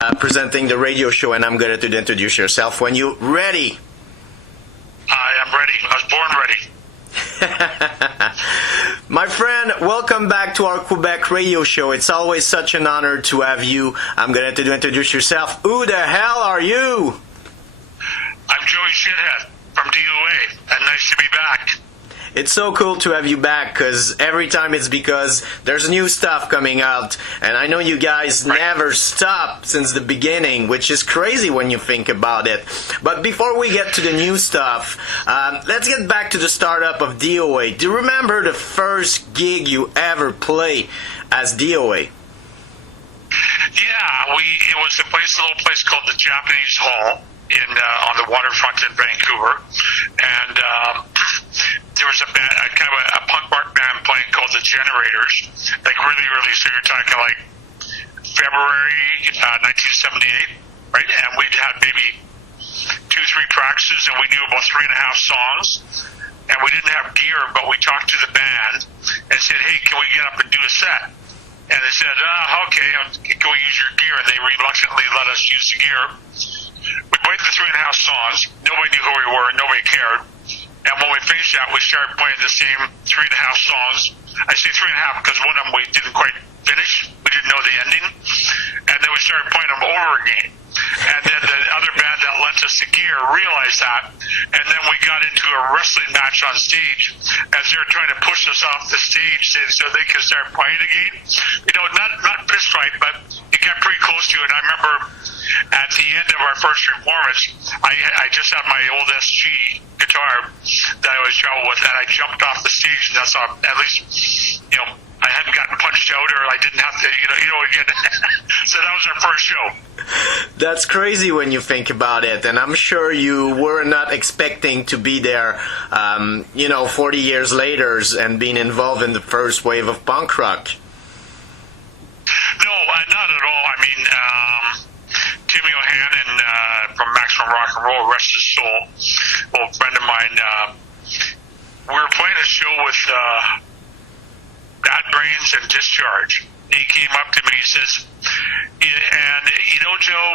Presenting the radio show, and I'm going to introduce yourself when you're ready. I am ready. I was born ready. My friend, welcome back to our Quebec radio show. It's always such an honor to have you. I'm going to introduce yourself. Who the hell are you? I'm Joey Shithead from DOA, and nice to be back. It's so cool to have you back, because every time it's because there's new stuff coming out, and I know you guys never stop since the beginning, which is crazy when you think about it. But before we get to the new stuff, let's get back to the startup of DOA. Do you remember the first gig you ever played as DOA? Yeah, it was a little place called the Japanese Hall on the waterfront in Vancouver, and there was a punk rock band playing called the Generators, like really, so you're talking like February 1978, right? And we'd had maybe 2-3 practices, and we knew about 3.5 songs, and we didn't have gear, but we talked to the band and said, hey, can we get up and do a set? And they said, okay, can we use your gear? And they reluctantly let us use the gear. We played the 3.5 songs. Nobody knew who we were. Nobody cared. And when we finished that, we started playing the same 3.5 songs. I say 3.5 because one of them we didn't quite finish. We didn't know the ending. And then we started playing them over again. And then the other band that lent us the gear realized that. And then we got into a wrestling match on stage as they were trying to push us off the stage so they could start playing again. You know, not fist fight, but it got pretty close to it. And I remember at the end of our first performance, I just had my old SG guitar that I always travel with, and I jumped off the stage, and that's all, at least, you know, I hadn't gotten punched out, or I didn't have to, again. So that was our first show. That's crazy when you think about it, and I'm sure you were not expecting to be there, 40 years later and being involved in the first wave of punk rock. No, not at all. I mean, Timmy O'Hannon from Maximum Rock and Roll, rest his soul, well, a friend of mine, we were playing a show with Bad Brains and Discharge. He came up to me, he says, and Joe,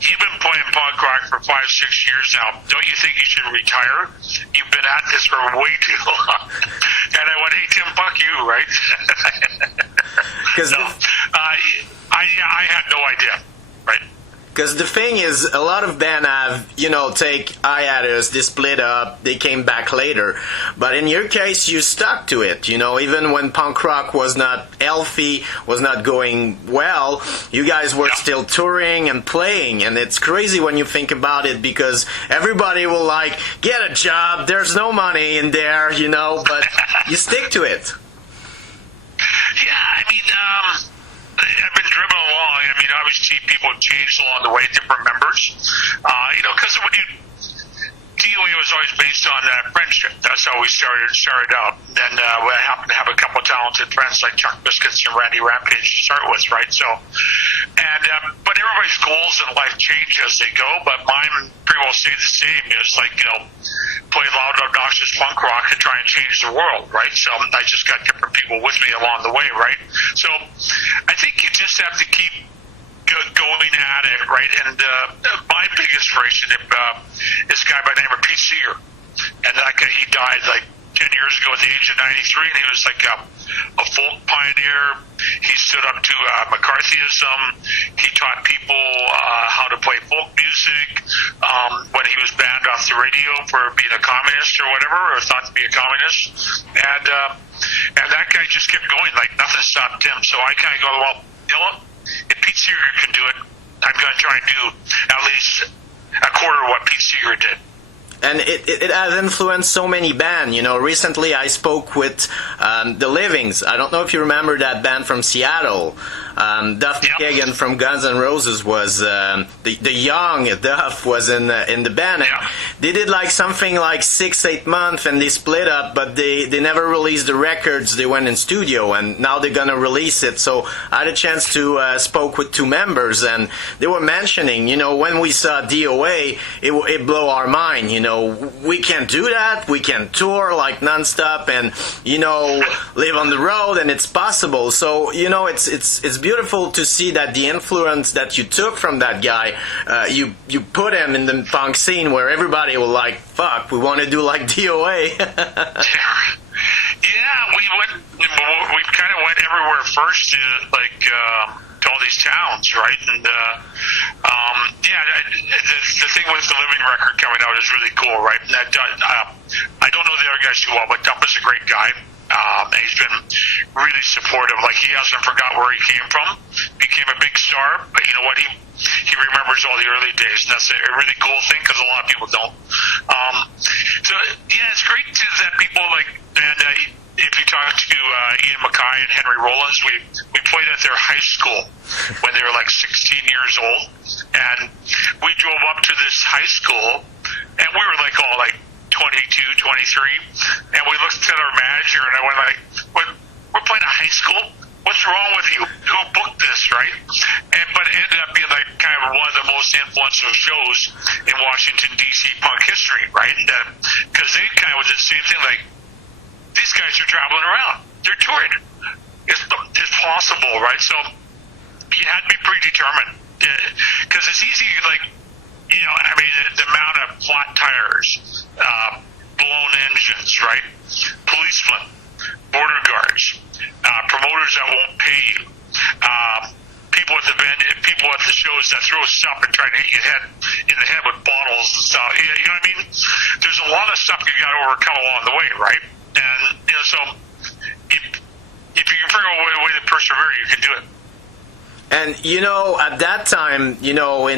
you've been playing punk rock for 5-6 years now. Don't you think you should retire? You've been at this for way too long. And I went, hey, Tim, fuck you, right? No, I had no idea, right? Because the thing is, a lot of bands have, take hiatus, they split up, they came back later. But in your case, you stuck to it, even when punk rock was not healthy, was not going well, you guys were still touring and playing. And it's crazy when you think about it, because everybody will get a job, there's no money in there, but you stick to it. Yeah, I mean, I've been driven along. I mean, obviously people have changed along the way, different members. Because DOA was always based on friendship. That's how we started out. Then we happened to have a couple of talented friends like Chuck Biscuits and Randy Rampage to start with, right? So, but everybody's goals in life change as they go. But mine pretty well stayed the same. It was play loud, obnoxious punk rock and try and change the world, right? So I just got different people with me along the way, right? So I think you just have to keep going at it, right? And my big inspiration is a guy by the name of Pete Seeger. And that guy, he died 10 years ago at the age of 93, and he was a folk pioneer. He stood up to McCarthyism. He taught people how to play folk music when he was banned off the radio for being a communist or whatever, or thought to be a communist. And that guy just kept going, nothing stopped him. So I kind of go, well, if Pete Seeger can do it, I'm going to try and do at least a quarter of what Pete Seeger did. And it has influenced so many bands. Recently I spoke with The Livings. I don't know if you remember that band from Seattle. Duff McKagan from Guns N' Roses was the young Duff was in the band. And they did something 6-8 months, and they split up, but they never released the records. They went in studio, and now they're gonna release it. So I had a chance to spoke with 2 members, and they were mentioning, when we saw DOA, it blew our mind. We can do that. We can tour nonstop, and live on the road, and it's possible. So it's beautiful to see that the influence that you took from that guy, you put him in the punk scene where everybody was like, fuck, we want to do like DOA. Yeah, we kind of went everywhere first to to all these towns, right? And the thing with the Living record coming out is really cool, right? And that I don't know the other guys too well, but Duff is a great guy. And he's been really supportive. Like, he hasn't forgot where he came from. Became a big star, but you know what? He remembers all the early days, and that's a really cool thing because a lot of people don't. So yeah, it's great that people if you talk to Ian Mackay and Henry Rollins, we played at their high school when they were like 16 years old, and we drove up to this high school, and we were like all like 22, 23, and we looked at our manager, and I went like, we're playing a high school? What's wrong with you? Who booked this, right? But it ended up being like kind of one of the most influential shows in Washington, D.C. punk history, right? Because they kind of did the same thing, like, these guys are traveling around. They're touring. It's possible, right? So you had to be predetermined. Because it's easy, the amount of flat tires, blown engines, right? Policemen, border guards, promoters that won't pay you, people at the shows that throw stuff and try to hit your head in the head with bottles and stuff. You know what I mean? There's a lot of stuff you got to overcome along the way, right? And so if you can figure out a way to persevere, you can do it. And, at that time, in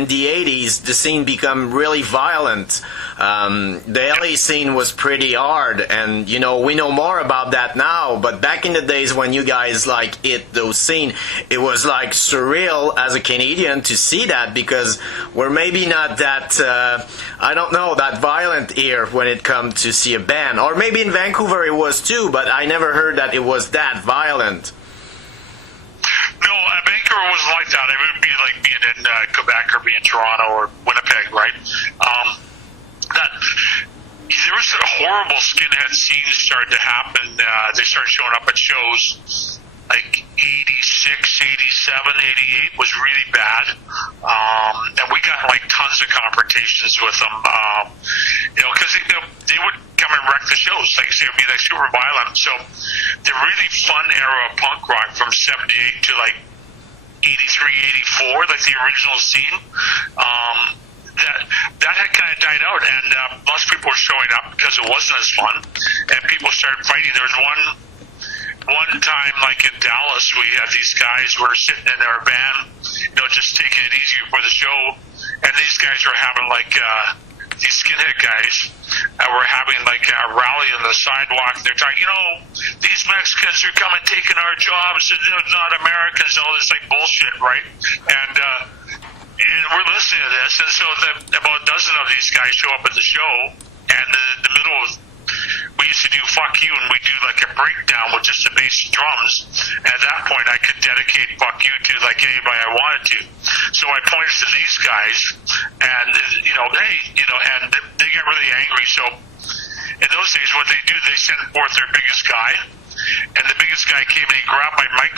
the 80s, the scene became really violent. The LA scene was pretty hard, and, we know more about that now, but back in the days when you guys, hit those scene, it was, surreal as a Canadian to see that, because we're maybe not that, that violent here when it comes to see a band. Or maybe in Vancouver it was too, but I never heard that it was that violent. No, Vancouver wasn't like that. It would be like being in Quebec or being Toronto or Winnipeg, right? There was a horrible skinhead scene started to happen. They started showing up at shows like 86, 87, 88 was really bad. And we got tons of confrontations with them, because they would come and wreck the shows. Like, so it would be super violent. So the really fun era of punk rock from 78 to 83, 84, the original scene, that had kind of died out, and less people were showing up because it wasn't as fun, and people started fighting. There was one time, in Dallas, we had these guys were sitting in our van, just taking it easy before the show, and these guys were having these skinhead guys were having a rally on the sidewalk. They're talking, these Mexicans are coming, taking our jobs, and they're not Americans, all this bullshit, right? And we're listening to this, and so about a dozen of these guys show up at the show, and the middle of, we used to do Fuck You, and we do a breakdown with just the bass and drums. And at that point, I could dedicate Fuck You to anybody I wanted to. So I pointed to these guys, and and they get really angry. So in those days, what they do, they send forth their biggest guy, and the biggest guy came and he grabbed my mic,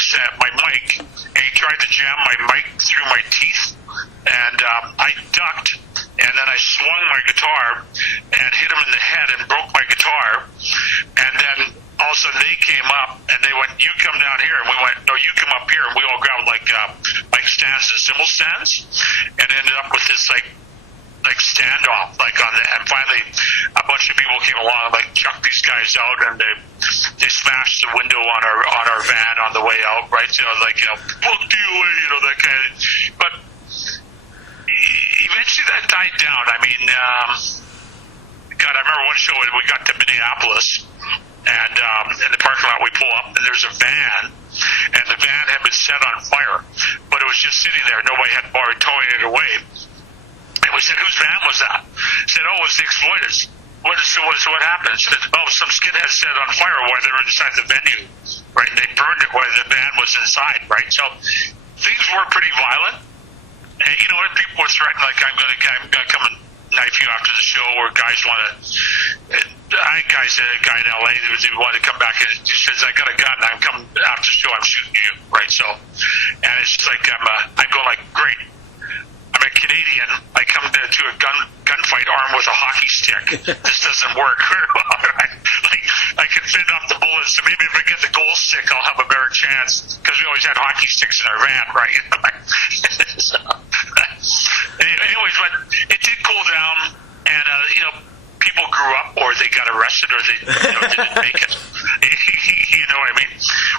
and he tried to jam my mic through my teeth, and I ducked. And then I swung my guitar and hit him in the head and broke my guitar. And then all of a sudden they came up and they went, "You come down here." And we went, "No, you come up here." And we all grabbed mic stands and cymbal stands, and ended up with this standoff and finally a bunch of people came along and chucked these guys out, and they smashed the window on our van on the way out, right? Fuck DOA, that kind of. But eventually that died down. I mean, God, I remember one show we got to Minneapolis, and in the parking lot we pull up, and there's a van, and the van had been set on fire, but it was just sitting there. Nobody had bothered towing it away. And we said, "Whose van was that?" Said, "Oh, it's the Exploiters." What happened? Said, "Oh, some skinheads set it on fire while they were inside the venue, right? They burned it while the van was inside, right?" So things were pretty violent. And people were threatening, I'm going to come and knife you after the show, or guys want to. I had a guy in LA who wanted to come back and he says, I got a gun. I'm coming after the show. I'm shooting you. Right. So, and it's just like, I go like, great. I'm a Canadian. I come to a gunfight armed with a hockey stick. This doesn't work. Right? Like, I can fend off the bullets. So maybe if I get the goal stick, I'll have a better chance because we always had hockey sticks in our van, right? So, anyways, but it did cool down, and people grew up, or they got arrested, or they didn't make it. You know what I mean?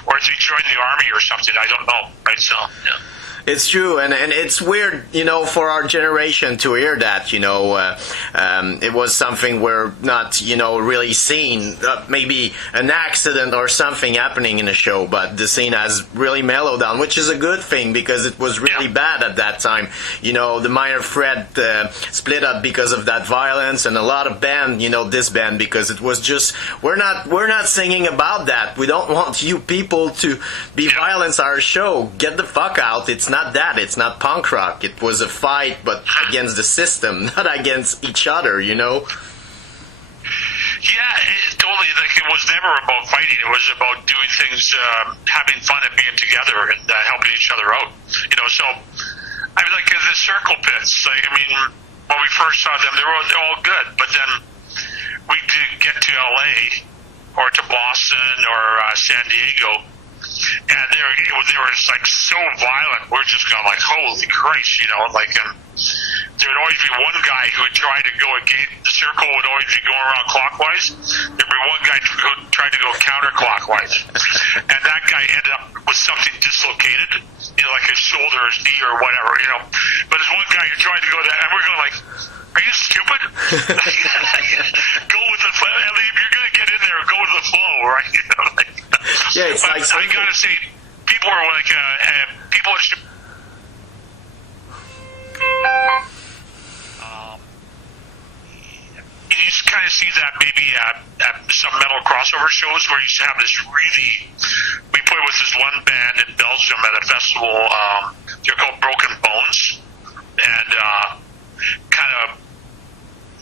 Or they joined the army or something. I don't know, right? So, yeah. It's true, and it's weird, for our generation to hear that, it was something we're not, really seeing, maybe an accident or something happening in a show, but the scene has really mellowed down, which is a good thing, because it was really bad at that time. The minor threat split up because of that violence, and a lot of band, disband, because it was just, we're not singing about that. We don't want you people to be violence our show. Get the fuck out. It's not that. It's not punk rock. It was a fight, but against the system, not against each other, Yeah, totally. Like, it was never about fighting. It was about doing things, having fun and being together and helping each other out. So, I mean, like the circle pits, when we first saw them, they were all good, but then we did get to LA or to Boston or San Diego, and they were like so violent. We're just going like, holy Christ, and there would always be one guy who would try to go against the circle, would always be going around clockwise. There'd be one guy who tried to go counterclockwise, and that guy ended up with something dislocated, like his shoulder, his knee, or whatever, But there's one guy who tried to go that, and we're going like, are you stupid? Go with the flow. I mean, if you're going to get in there, go with the flow, right? Yeah, it's like I got to say, people are like, people are. You just kind of see that maybe at some metal crossover shows where you have this really. We played with this one band in Belgium at a festival. They're called Broken Bones, and kind of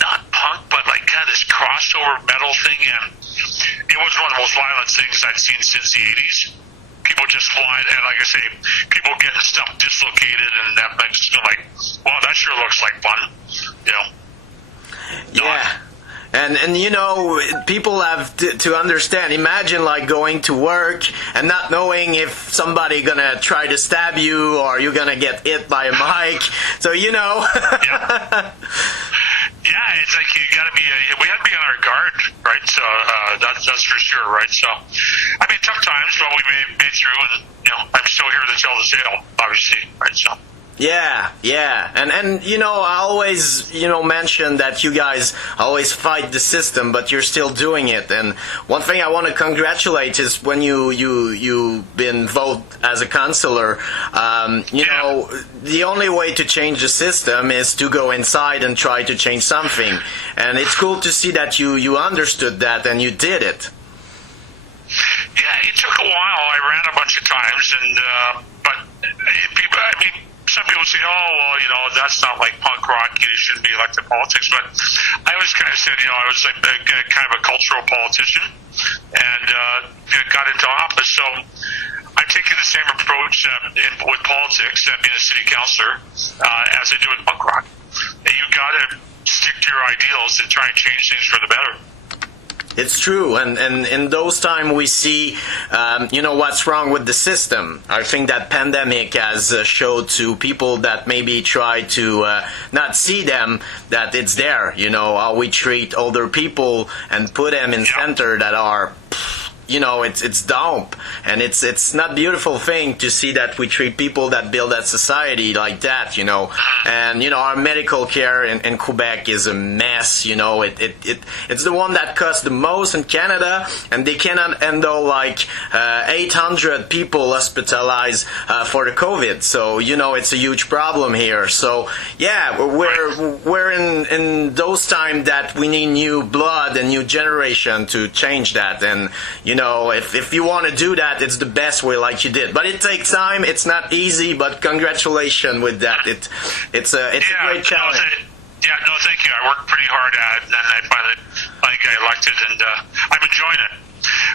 not punk, but like kind of this crossover metal thing, and it was one of the most violent things I've seen since the 80s. People just flying, and like I say, people getting stuff dislocated, and that makes it like, wow, that sure looks like fun, Yeah. And people have to understand. Imagine like going to work and not knowing if somebody gonna try to stab you or you're gonna get hit by a mic. So Yeah. Yeah, it's like you gotta be. We had to be on our guard, right? So that's for sure, right? So, I mean, tough times, but we made through, and I'm still here to tell the tale, obviously, right? So. Yeah, and I always mention that you guys always fight the system, but you're still doing it. And one thing I want to congratulate is when you've been voted as a counselor. The only way to change the system is to go inside and try to change something. And it's cool to see that you understood that and you did it. Yeah, it took a while. I ran a bunch of times, but people, some people say, oh, well, that's not like punk rock, you shouldn't be elected politics. But I always kind of said, I was like kind of a cultural politician and got into office. So I'm taking the same approach with politics, being a city councillor, as I do with punk rock. And you got to stick to your ideals and try and change things for the better. It's true, and in those times we see, what's wrong with the system. I think that pandemic has showed to people that maybe try to not see them that it's there. How we treat older people and put them in center that are. It's dope, and it's not a beautiful thing to see that we treat people that build that society like that, and our medical care in Quebec is a mess, it's the one that costs the most in Canada, and they cannot handle like 800 people hospitalized for the COVID, so it's a huge problem here. So yeah, we're in those times that we need new blood and new generation to change that, and if you want to do that, it's the best way like you did. But it takes time. It's not easy, but congratulations with that. It's a great challenge. Thank you. I worked pretty hard at it, and I finally I got elected, and I'm enjoying it.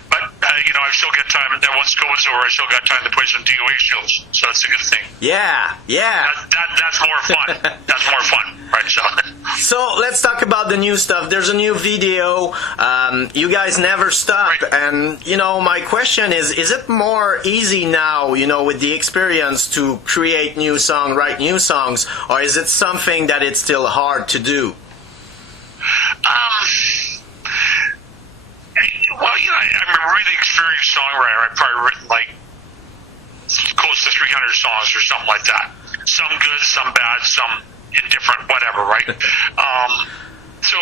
But, I still get time, and once COVID's over, I still got time to play some DOA shows, so it's a good thing. Yeah. That's more fun. That's more fun, right? So let's talk about the new stuff. There's a new video. You guys never stop. Right. And, my question is it more easy now, with the experience to create new songs, write new songs, or is it something that it's still hard to do? I'm a really experienced songwriter. I've probably written close to 300 songs or something like that. Some good, some bad, some indifferent, whatever, right? So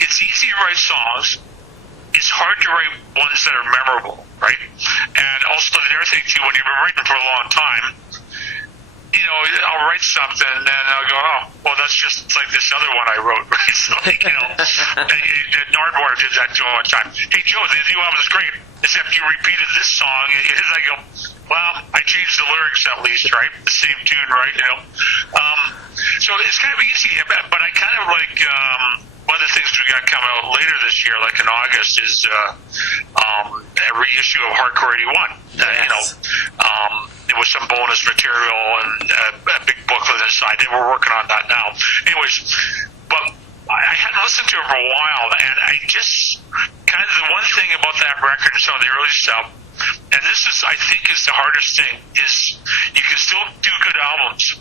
it's easy to write songs. It's hard to write ones that are memorable, right? And also the other thing too, when you've been writing for a long time, I'll write something and then I'll go, oh, well, that's just like this other one I wrote, right? So, Nardwar did that to me one time. Hey, Joe, the new album is great, except you repeated this song. And I go, well, I changed the lyrics at least, right? The same tune, right? So it's kind of easy, but I kind of one of the things we got coming out later this year, like in August, is a reissue of Hardcore 81. Yes. With some bonus material and a big booklet inside. We're working on that now. Anyways, but I hadn't listened to it for a while, and I just kind of the one thing about that record and some of the early stuff, and this is, I think, is the hardest thing, is you can still do good albums,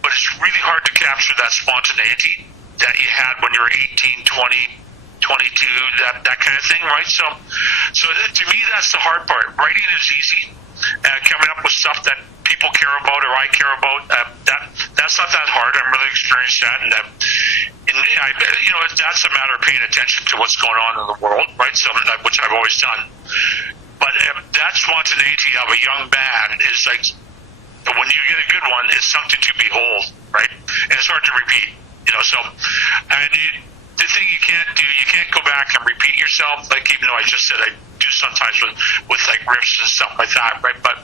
but it's really hard to capture that spontaneity that you had when you were 18, 20, 22, that kind of thing, right? So to me, that's the hard part. Writing is easy. Coming up with stuff that people care about or I care about, that's not that hard. I'm really experienced at, and that's a matter of paying attention to what's going on in the world, right? So, which I've always done. But that spontaneity of a young band is like, when you get a good one, it's something to behold, right? And it's hard to repeat, So, and the thing you can't do, you can't go back and repeat yourself. Like, even though I just said I do sometimes with like riffs and stuff like that, right? But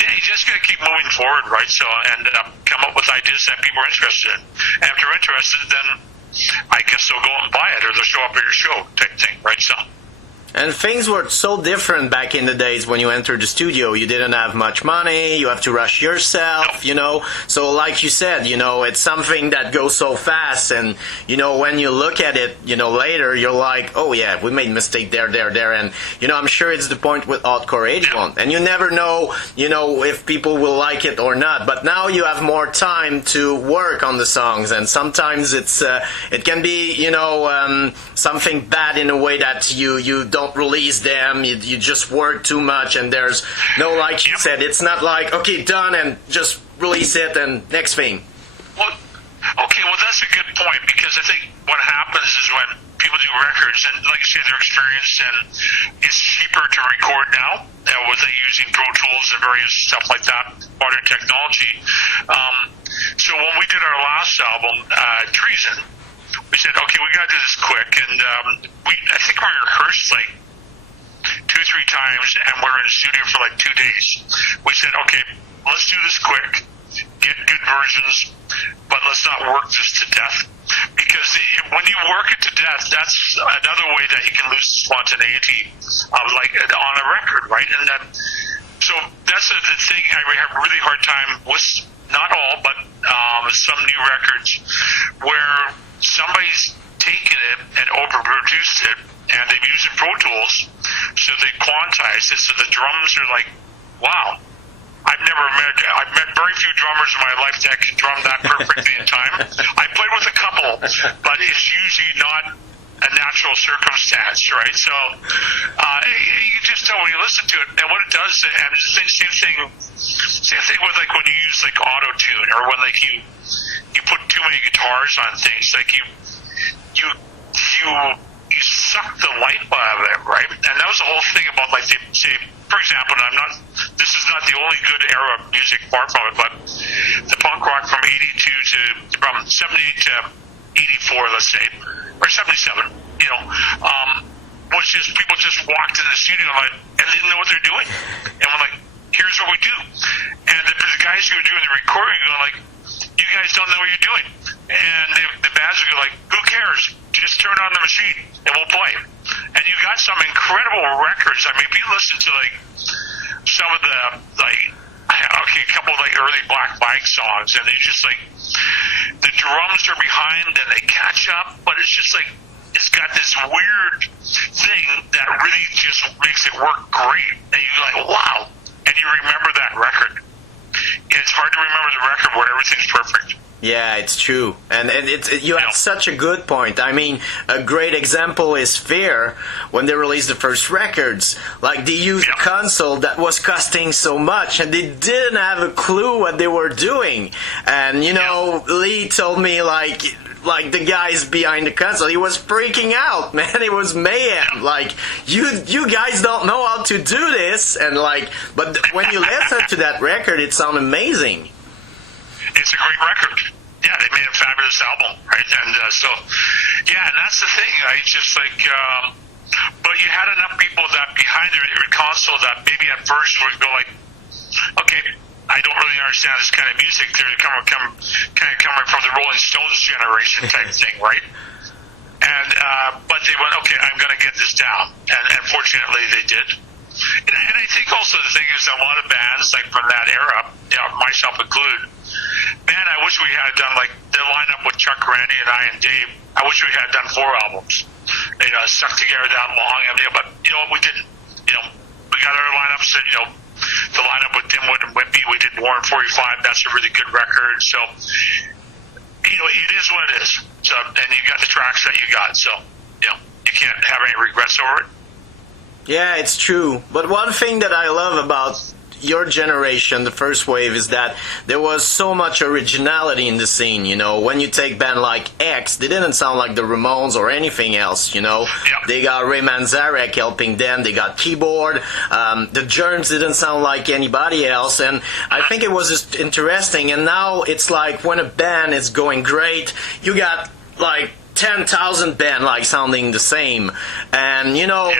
you just gotta keep moving forward, right? So, and come up with ideas that people are interested in. And if they're interested, then I guess they'll go and buy it, or they'll show up at your show, type thing, right? So. And things were so different back in the days when you entered the studio. You didn't have much money. You have to rush yourself, So like you said, it's something that goes so fast. And, when you look at it, later, you're like, oh, yeah, we made a mistake there. And, I'm sure it's the point with Hardcore 81. And you never know, if people will like it or not. But now you have more time to work on the songs. And sometimes it can be, something bad in a way that you don't release them, you just work too much, and there's no, like you said, it's not like, okay, done, and just release it, and next thing. Well, that's a good point, because I think what happens is when people do records, and like you say, they're experienced, and it's cheaper to record now, with using Pro Tools and various stuff like that, modern technology. So when we did our last album, Treason, we said, okay, we got to do this quick, and I think we rehearsed 2-3 times, and we're in the studio for 2 days. We said, okay, let's do this quick, get good versions, but let's not work this to death, because when you work it to death, that's another way that you can lose the spontaneity of on a record, right? And so that's the thing I have a really hard time with, not all, but some new records where somebody's taken it and overproduced it, and they've used Pro Tools, so they quantized it, so the drums are like, wow. I've met very few drummers in my life that can drum that perfectly in time. I played with a couple, but it's usually not a natural circumstance, right? So you just tell when you listen to it, and what it does, and same thing with when you use auto-tune, or when you put too many guitars on things, you suck the life out of it, right? And that was the whole thing about say, for example, this is not the only good era of music, far from it, but the punk rock from 78 to 84, let's say, or 77, was just people just walked in the studio and didn't know what they're doing. And we're like, here's what we do. And the guys who were doing the recording going you guys don't know what you're doing. and the bands would go like, "Who cares? Just turn on the machine and we'll play." And you got some incredible records. I mean, if you listen to like some of the a couple of like early Black Flag songs, and they just like the drums are behind and they catch up, but it's just like it's got this weird thing that really just makes it work great, and you're like, wow, and you remember that record. It's hard to remember the record where everything's perfect. Yeah, it's true, and you have such a good point. I mean, a great example is Fière when they released the first records. Like, they used a console that was costing so much, and they didn't have a clue what they were doing. And you know, Lee told me like the guys behind the console, he was freaking out, man. It was mayhem. Like, you guys don't know how to do this, and like, but when you listen to that record, it sounds amazing. It's a great record. Yeah, they made a fabulous album, right? And so, yeah, and that's the thing. I just like, but you had enough people that behind the console that maybe at first would go like, okay, I don't really understand this kind of music. They're kind of coming from the Rolling Stones generation type thing, right? And but they went, okay, I'm going to get this down, and fortunately they did. And I think also the thing is that a lot of bands like from that era, you know, myself included, man, I wish we had done like the lineup with Chuck, Randy, and I and Dave. I wish we had done 4 albums, you know, stuck together that long. I mean, but you know what, we didn't. You know, we got our lineups, and you know, the lineup with Dimwood and Whippy, we did Warren 45. That's a really good record. So, you know, it is what it is. So, and you got the tracks that you got. So, you know, you can't have any regrets over it. Yeah, it's true. But one thing that I love about your generation, the first wave, is that there was so much originality in the scene. You know, when you take band like X, they didn't sound like the Ramones or anything else. You know, they got Ray Manzarek helping them. They got keyboard. The Germs didn't sound like anybody else, and I think it was just interesting. And now it's like when a band is going great, you got like 10,000 band like sounding the same, and you know.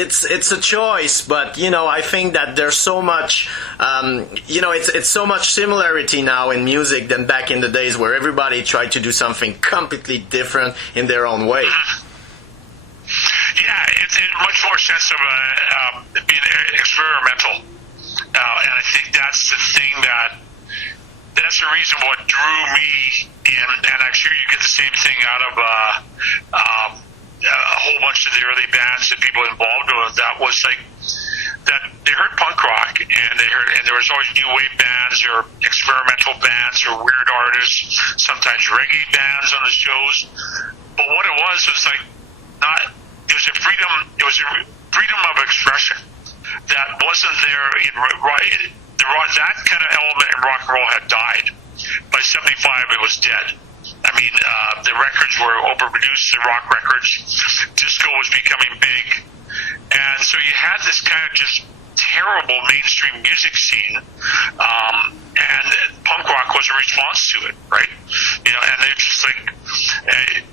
It's a choice, but you know, I think that there's so much, you know, it's so much similarity now in music than back in the days where everybody tried to do something completely different in their own way. Yeah, it's much more sense of being experimental, and I think that's the thing that's the reason what drew me in, and I'm sure you get the same thing out of a whole bunch of the early bands that people involved with. That was like that they heard punk rock, and there was always new wave bands or experimental bands or weird artists, sometimes reggae bands on the shows. But what it was like it was a freedom of expression that wasn't there in that kind of element in rock and roll had died. By 75, it was dead. I mean, the records were overproduced, the rock records. Disco was becoming big. And so you had this kind of just terrible mainstream music scene, and punk rock was a response to it, right? You know, and they just like, it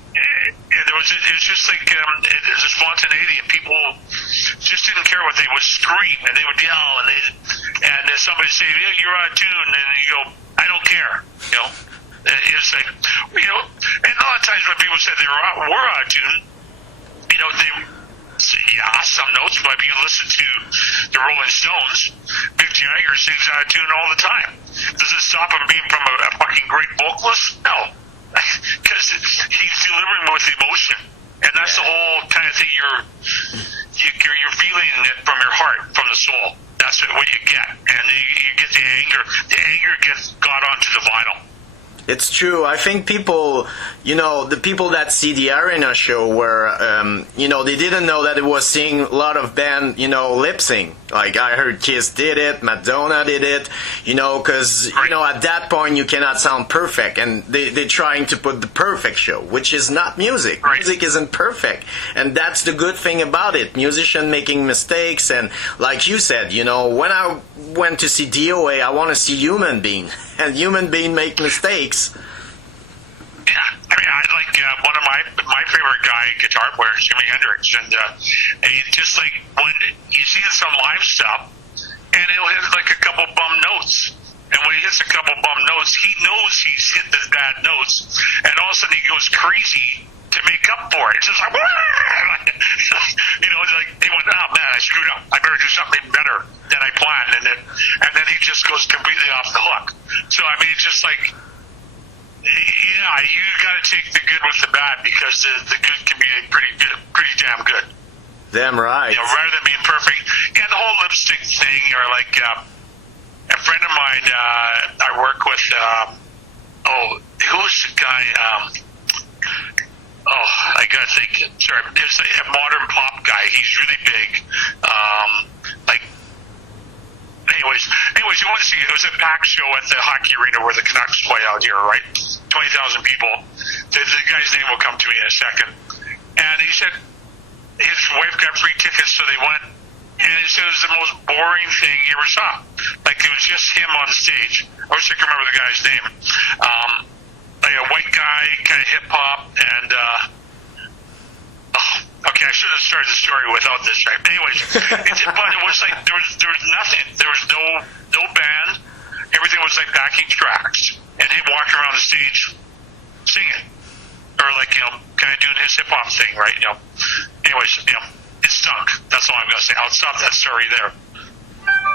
was just like, it was a spontaneity, and people just didn't care what they would scream, and they would yell, and somebody would say, yeah, you're out of tune, and you go, I don't care, you know? It's like, you know, and a lot of times when people said they were out of tune, you know, some notes, but if you listen to the Rolling Stones, Mick Jagger sings out of tune all the time. Does it stop him being from a fucking great vocalist? No, because he's delivering with emotion, and that's the whole kind of thing. You're feeling it from your heart, from the soul. That's what you get, and you get the anger. The anger got onto the vinyl. It's true. I think people, you know, the people that see the arena show were, you know, they didn't know that it was seeing a lot of band, you know, lip sync. Like, I heard Kiss did it, Madonna did it, you know, because, you know, at that point you cannot sound perfect, and they're trying to put the perfect show, which is not music. Music isn't perfect, and that's the good thing about it. Musician making mistakes, and like you said, you know, when I went to see DOA, I want to see human being, and human being make mistakes. Yeah, I mean, I like one of my favorite guitar players, Jimi Hendrix, and he just like when you see some live stuff, and he'll hit like a couple bum notes, And when he hits a couple bum notes, he knows he's hit the bad notes, and all of a sudden he goes crazy to make up for it. It's just like, it's like he went, oh man, I screwed up. I better do something better than I planned, and then he just goes completely off the hook. So I mean, it's just like, yeah, you got to take the good with the bad, because the good can be pretty good, pretty damn good. Damn right. Rather than being perfect. Yeah, the whole lipstick thing, or like. A friend of mine I work with, who was the guy? I gotta think. Sorry, it's a modern pop guy. He's really big. Anyways, you want to see? It was a packed show at the hockey arena where the Canucks play out here, right? 20,000 people. The guy's name will come to me in a second. And he said his wife got free tickets, so they went. And he said it was the most boring thing he ever saw. Like, it was just him on the stage. I wish I could remember the guy's name. Like a white guy, kind of hip-hop, and, okay, I should have started the story without this, right? Anyways, but it was like, there was nothing. There was no band. Everything was like backing tracks. And him walking around the stage singing. Or like, kind of doing his hip-hop thing, right? Anyways, it stunk. That's all I'm going to say. I'll stop that story there.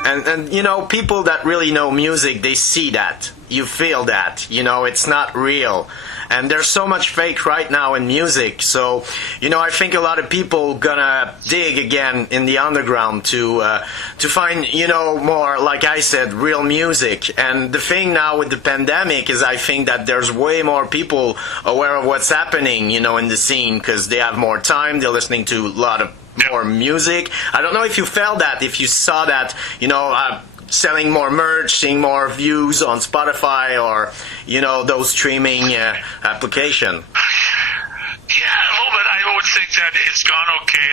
And people that really know music, they see that. You feel that. It's not real. And there's so much fake right now in music. So, I think a lot of people gonna dig again in the underground to find, more, like I said, real music. And the thing now with the pandemic is I think that there's way more people aware of what's happening, in the scene, because they have more time. They're listening to a lot of more music. I don't know if you felt that, if you saw that, selling more merch, seeing more views on Spotify or, those streaming application. Yeah, a little bit. I would think that it's gone okay.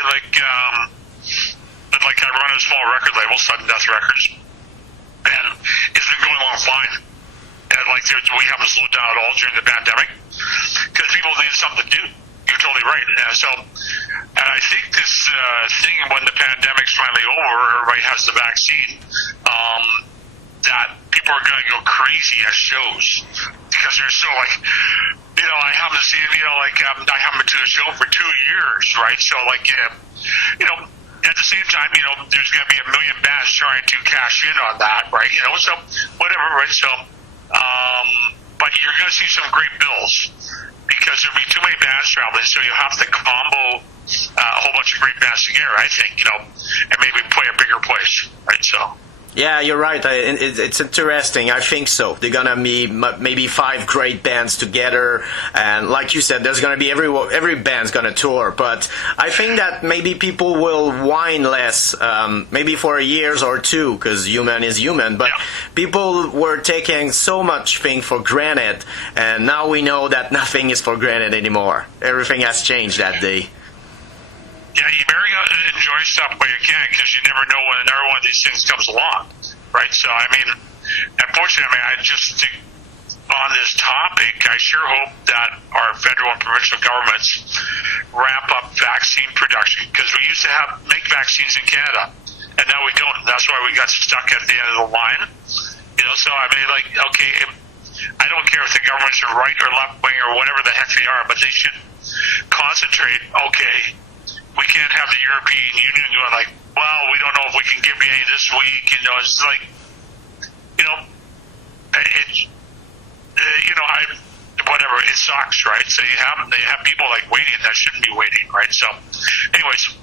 But I run a small record label, Sudden Death Records, and it's been going along fine. And we haven't slowed down at all during the pandemic because people need something to do. You're totally right. And I think this thing, when the pandemic's finally over, everybody has the vaccine, that people are going to go crazy at shows because they're so I haven't seen, I haven't been to a show for 2 years, right? So at the same time, there's going to be a million bands trying to cash in on that, right? So whatever, right? So, but you're going to see some great bills because there'll be too many bands traveling, so you'll have to combo a whole bunch of great bands together, I think, and maybe play a bigger place, right? So. Yeah, you're right. It's interesting. I think so. They're gonna be maybe 5 great bands together, and like you said, there's gonna be every band's gonna tour. But I think that maybe people will whine less, maybe for a year or two, because human is human. But people were taking so much thing for granted, and now we know that nothing is for granted anymore. Everything has changed that day. Yeah, you better enjoy stuff while you can, because you never know when another one of these things comes along, right? So, unfortunately, I just think on this topic, I sure hope that our federal and provincial governments ramp up vaccine production, because we used to make vaccines in Canada, and now we don't. That's why we got stuck at the end of the line. So okay, I don't care if the governments are right or left wing or whatever the heck they are, but they should concentrate. Okay. We can't have the European Union going well, we don't know if we can give you any this week. It's whatever. It sucks, right? So they have people waiting that shouldn't be waiting, right? So, anyways,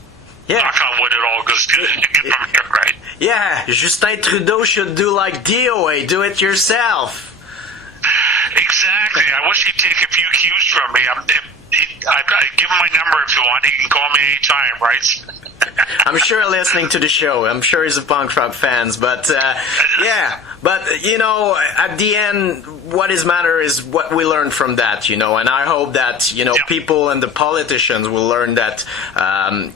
knock on wood, it all goes good from here, right? Yeah, Justin Trudeau should do like DOA, do it yourself. Exactly. I wish he'd take a few cues from me. I give him my number if you want. He can call me anytime, right? I'm sure listening to the show. I'm sure he's a punk rock fan. But, But, at the end, what is matter is what we learn from that, And I hope that, people and the politicians will learn that,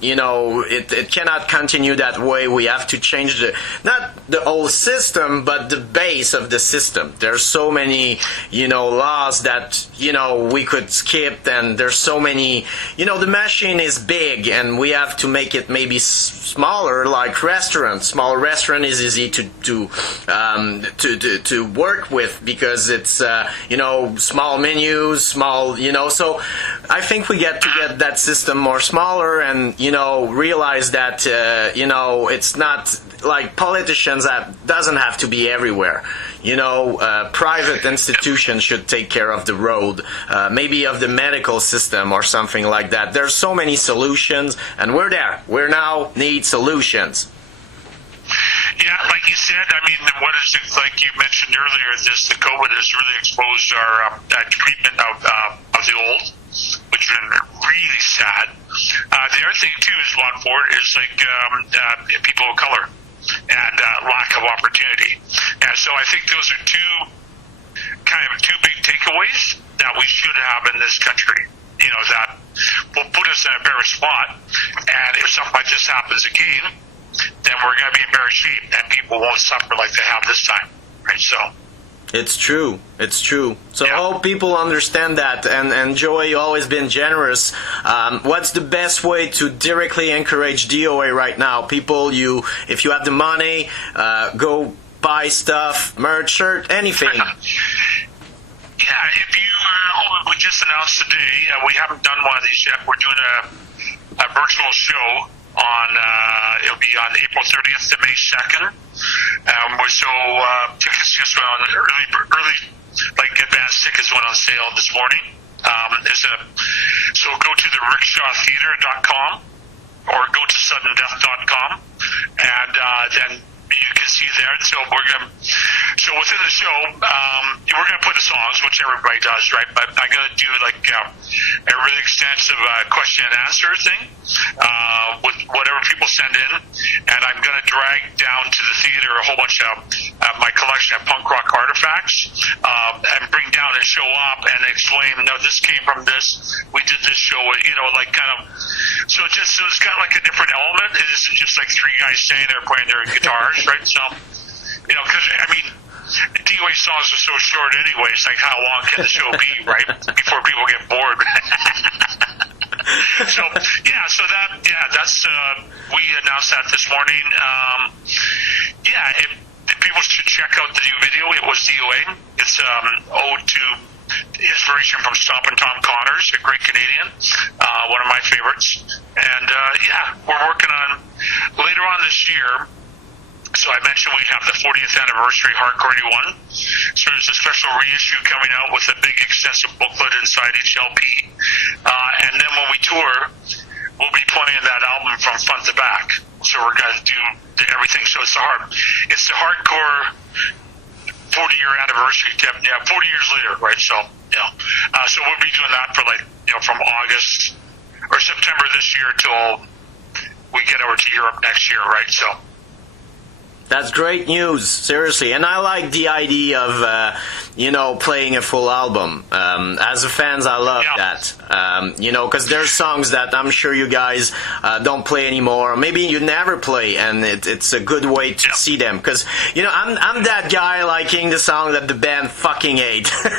it cannot continue that way. We have to change not the whole system, but the base of the system. There's so many, laws that, we could skip, and there's there's so many, the machine is big and we have to make it maybe smaller, like restaurants. Smaller restaurant is easy to work with because it's, small menus, small, so I think we get to get that system more smaller and, realize that, it's not like politicians that doesn't have to be everywhere. Private institutions should take care of the road, maybe of the medical system or something like that. There's so many solutions, and we're there. We now need solutions. Yeah, like you said, what is it, like you mentioned earlier, the COVID has really exposed our treatment of the old, which has been really sad. The other thing too is one for it is like people of color and lack of opportunity. And so I think those are two big takeaways that we should have in this country, that will put us in a better spot. And if something like this happens again, then we're going to be in better shape and people won't suffer like they have this time. Right? So. It's true. So I hope people understand that. And Joey, you've always been generous. What's the best way to directly encourage DOA right now? People, if you have the money, go buy stuff, merch, shirt, anything. Yeah, if you, we just announced today, we haven't done one of these yet. We're doing a virtual show on, it'll be on April 30th to May 2nd. So tickets just went on early, like advanced tickets went on sale this morning. So go to the rickshawtheater.com or go to suddendeath.com and then you can see there. So so within the show, we're gonna put the songs, which everybody does, right? But I'm gonna do like a really extensive question and answer thing with whatever people send in, and I'm gonna drag down to the theater a whole bunch of my collection of punk rock artifacts, and bring down and show up and explain. No, this came from this. We did this show, like kind of. So it's kind of like a different element. It isn't just like three guys standing there playing their guitars, right? So, because DOA songs are so short anyways, like how long can the show be, right? Before people get bored. That's we announced that this morning. People should check out the new video. It was DOA. It's ode to inspiration from Stompin' Tom Connors, a great Canadian, one of my favorites. And we're working on later on this year. So I mentioned we have the 40th anniversary Hardcore 81. So there's a special reissue coming out with a big extensive booklet inside each LP. And then when we tour, we'll be playing that album from front to back. So we're going to do everything. So it's the Hardcore 40-year anniversary. 40 years later, right? So, so we'll be doing that for from August or September this year till we get over to Europe next year, right? So. That's great news, seriously. And I like the idea of, playing a full album. As a fans, I love that. Because there's songs that I'm sure you guys don't play anymore. Maybe you never play, and it's a good way to see them. Because, I'm that guy liking the song that the band fucking hate. Okay,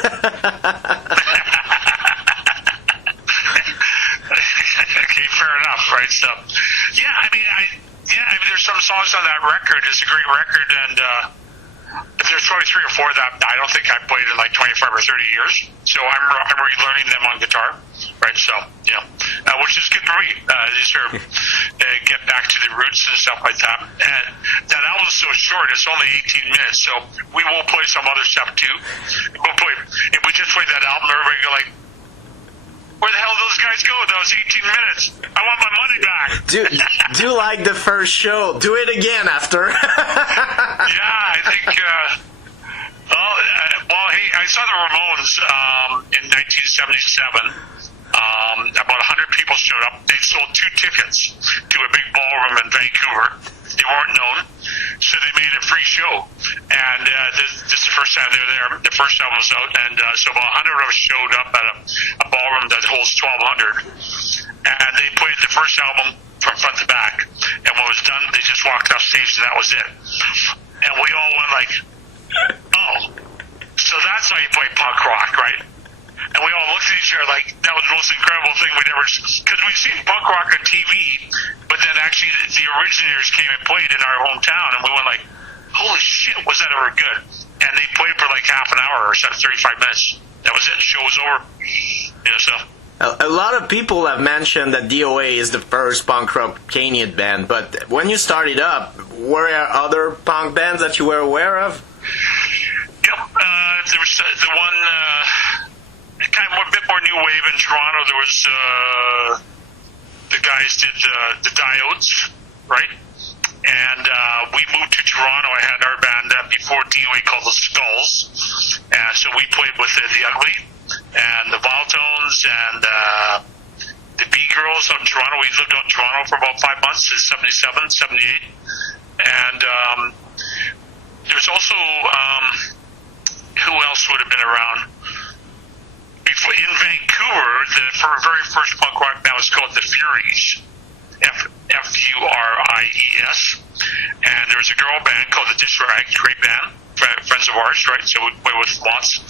fair enough, right? So, there's some songs on that record. It's a great record, and there's probably 3 or 4 that I don't think I've played in like 25 or 30 years. So I'm relearning them on guitar, right? So, which is good for me. These are get back to the roots and stuff like that. And that album is so short; it's only 18 minutes. So we will play some other stuff too. If we just play that album, everybody go like, where the hell did those guys go? That was 18 minutes. I want my money back. Do like the first show. Do it again after. I think. Hey, I saw the Ramones in 1977. About 100 people showed up. They sold 2 tickets to a big ballroom in Vancouver. They weren't known, so they made a free show. And this is the first time they were there. The first album was out, and so about 100 of us showed up at a ballroom that holds 1,200. And they played the first album from front to back. And when it was done, they just walked off stage, and that was it. And we all went like, oh, so that's how you play punk rock, right? And And we all looked at each other like that was the most incredible thing we'd ever, because we've seen punk rock on TV, but then actually the originators came and played in our hometown, and we went like, holy shit, was that ever good? And they played for like half an hour or so, 35 minutes. That was it. The show was over. You know, so. A lot of people have mentioned that DOA is the first punk rock Canadian band, but when you started up, were there other punk bands that you were aware of? Yep. There was the one, kind of a bit more new wave in Toronto. There was, the guys did the Diodes, right? And we moved to Toronto. I had our band before DOA called the Skulls. And so we played with the Ugly and the Valtones and the B-Girls out in Toronto. We lived out in Toronto for about 5 months in 77, 78. And there's also, who else would have been around? Before, in Vancouver, the very first punk rock band was called the Furies. Furies, and there was a girl band called the Dish Rags, great band, friends of ours, right? So we played with lots.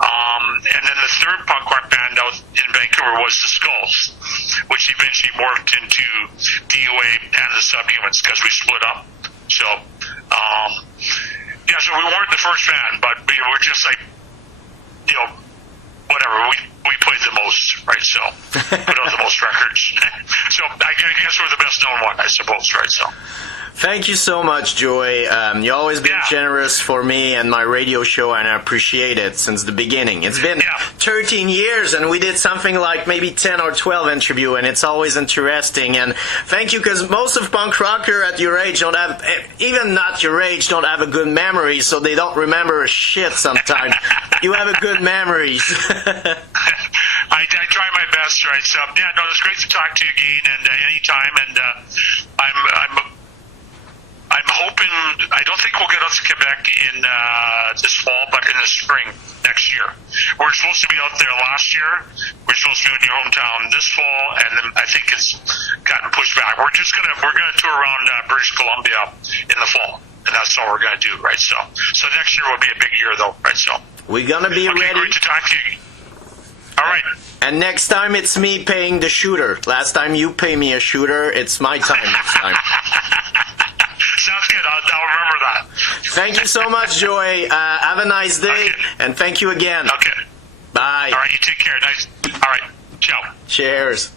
And then the third punk rock band out in Vancouver was the Skulls, which eventually morphed into DOA and the Subhumans because we split up. So, yeah, so we weren't the first band, but we were just like, you know, whatever, we played the most, right? So, put out the most records. So, I guess we're the best known one, I suppose, right? So. Thank you so much, Joey. You've always been generous for me and my radio show, and I appreciate it since the beginning. It's been 13 years, and we did something like maybe 10 or 12 interviews, and it's always interesting. And thank you, because most of punk rockers at your age don't have, even not your age, don't have a good memory, so they don't remember a shit sometimes. You have a good memories. I try my best, right? So, yeah, no, it's great to talk to you again, and anytime, and I'm hoping, I don't think we'll get out to Quebec in this fall, but in the spring next year. We're supposed to be out there last year. We're supposed to be in your hometown this fall, and then I think it's gotten pushed back. We're gonna tour around British Columbia in the fall, and that's all we're gonna do, right? So next year will be a big year, though, right? So we're gonna be ready. Great to talk to you. All right. And next time it's me paying the shooter. Last time you pay me a shooter, it's my time next time. Sounds good. I'll remember that. Thank you so much, Joey. Have a nice day, and thank you again. Okay. Bye. All right, you take care. Nice. All right. Ciao. Cheers.